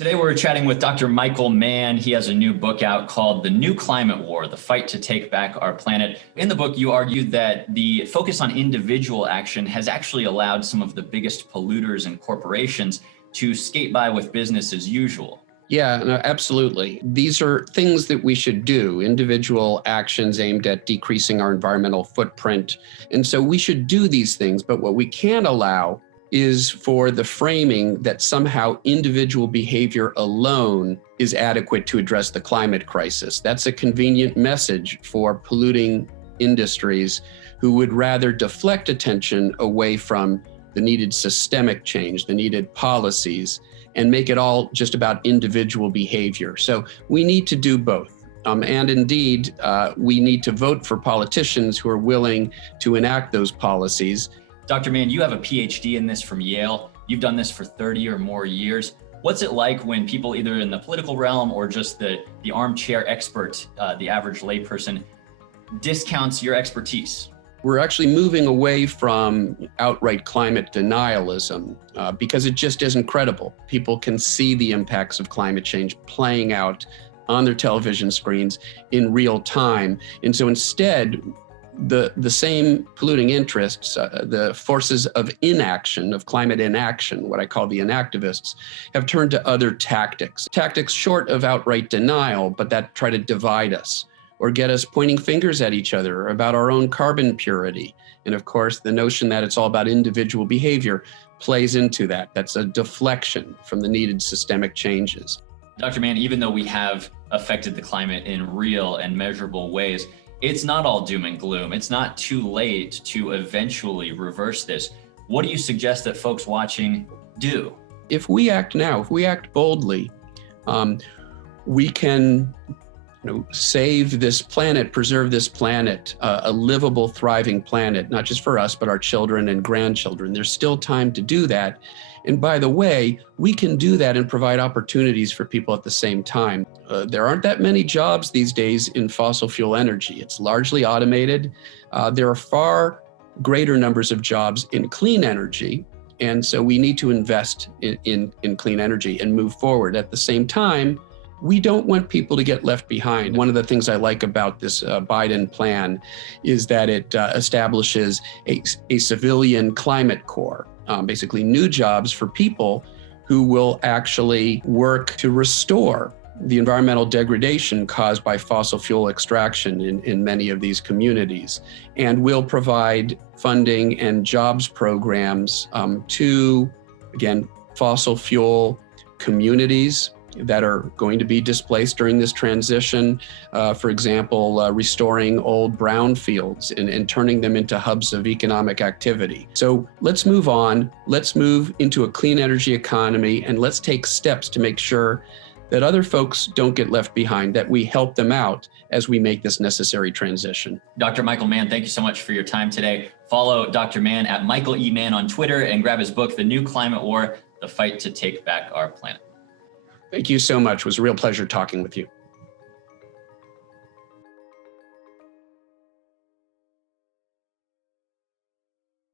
Today we're chatting with Dr. Michael Mann. He has a new book out called The New Climate War, The Fight to Take Back Our Planet. In the book, you argued that the focus on individual action has actually allowed some of the biggest polluters and corporations to skate by with business as usual. Yeah, no, absolutely. These are things that we should do, individual actions aimed at decreasing our environmental footprint. And so we should do these things, but what we can't allow is for the framing that somehow individual behavior alone is adequate to address the climate crisis. That's a convenient message for polluting industries who would rather deflect attention away from the needed systemic change, the needed policies, and make it all just about individual behavior. So we need to do both. And indeed, we need to vote for politicians who are willing to enact those policies. Dr. Mann, you have a PhD in this from Yale. You've done this for 30 or more years. What's it like when people either in the political realm or just the armchair expert, the average layperson, discounts your expertise? We're actually moving away from outright climate denialism because it just isn't credible. People can see the impacts of climate change playing out on their television screens in real time. And so instead, the same polluting interests, the forces of inaction, of climate inaction, what I call the inactivists, have turned to other tactics short of outright denial, but that try to divide us or get us pointing fingers at each other about our own carbon purity. And of course, the notion that it's all about individual behavior plays into that. That's a deflection from the needed systemic changes. Dr. Mann, even though we have affected the climate in real and measurable ways, it's not all doom and gloom. It's not too late to eventually reverse this. What do you suggest that folks watching do? If we act now, if we act boldly, we can save this planet, preserve this planet, a livable, thriving planet, not just for us, but our children and grandchildren. There's still time to do that. And by the way, we can do that and provide opportunities for people at the same time. There aren't that many jobs these days in fossil fuel energy. It's largely automated. There are far greater numbers of jobs in clean energy. And so we need to invest in clean energy and move forward. At the same time, we don't want people to get left behind. One of the things I like about this Biden plan is that it establishes a civilian climate corps, basically new jobs for people who will actually work to restore the environmental degradation caused by fossil fuel extraction in many of these communities, and will provide funding and jobs programs to, again, fossil fuel communities that are going to be displaced during this transition. For example, restoring old brownfields and turning them into hubs of economic activity. So let's move on. Let's move into a clean energy economy, and let's take steps to make sure that other folks don't get left behind, that we help them out as we make this necessary transition. Dr. Michael Mann, thank you so much for your time today. Follow Dr. Mann at Michael E. Mann on Twitter and grab his book, The New Climate War, The Fight to Take Back Our Planet. Thank you so much. It was a real pleasure talking with you.